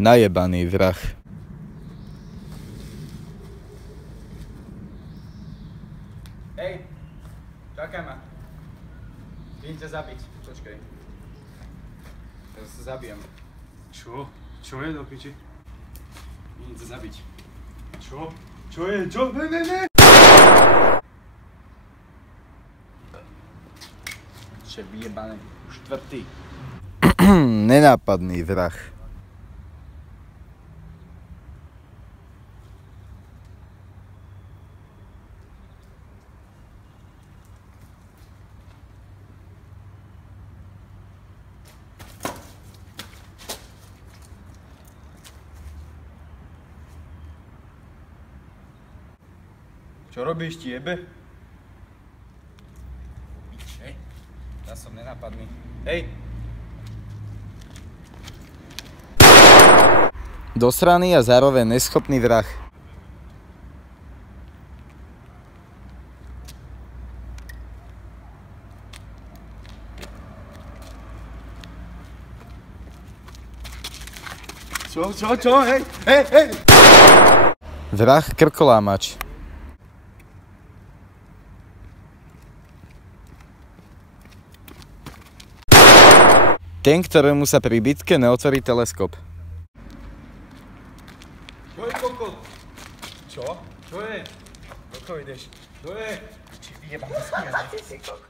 Najebaný vrah. Hej, čakaj ma. Idem ťa zabiť. Počkaj. Ja sa zabijem. Čo? Čo je do piči? Idem ťa zabiť. Čo? Čo je? Čo? Ne! Čo vyjebané. Štvrtý. Nenápadný vrah. Čo robíš, ti jebe? Hej, ja som nenápadný. Hej! Dosraný a zároveň neschopný vrah. Čo? Hej! Vrah krkolámač. Ten, ktorému sa pri bitke neotvorí teleskop. Čo je kokot? Čo? Čo je? Do toho ideš. Čo je? Či vyjebám, ty si kokot.